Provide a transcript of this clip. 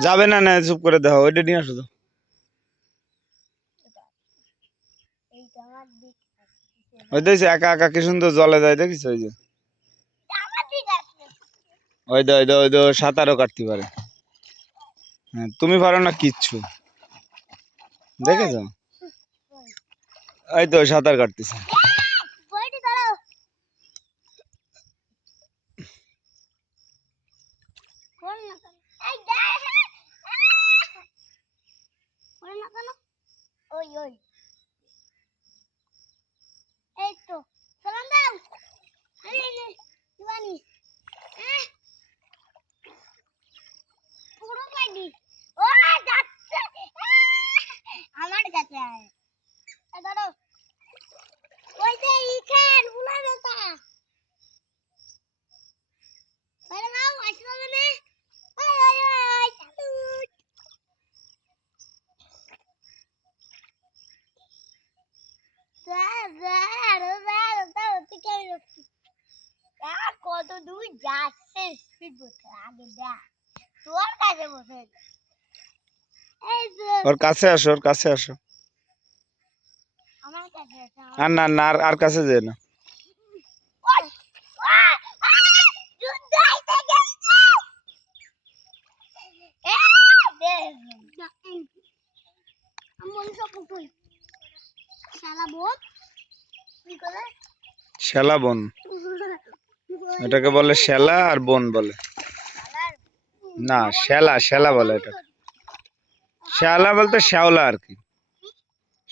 যাবে না না চুপ করে দেখো ওইটা নিয়ে আসো তো ওই দেখছি একা একা কি সুন্দর জলে যায় দেখিস ওই যে ওই দো সাঁতারও কাটতে পারে হ্যাঁ তুমি পারো না কিচ্ছু দেখেছো এই তো সাঁতার কাটতেছে আমার কাছে আয় ধরো ওই যে ইখান উলানো তা আরে নাও আসলো না ওই ওই ওই কত দূর যাচ্ছে স্পিড বোটে আগে দেখ তোর কাছে বসে এই যে ওর কাছে আসো ওর কাছে আসো আমার কাছে আছে আর না না আর কাছে যেও না ওই যুদ্ধ আইতে গেছে এ দে আমন সব কই শালা বল কি করে শ্যালা বন এটাকে বলে শ্যালা আর বন বলে না শ্যালা শ্যালা বলে এটা শ্যালা বলতে শ্যাওলা আর কি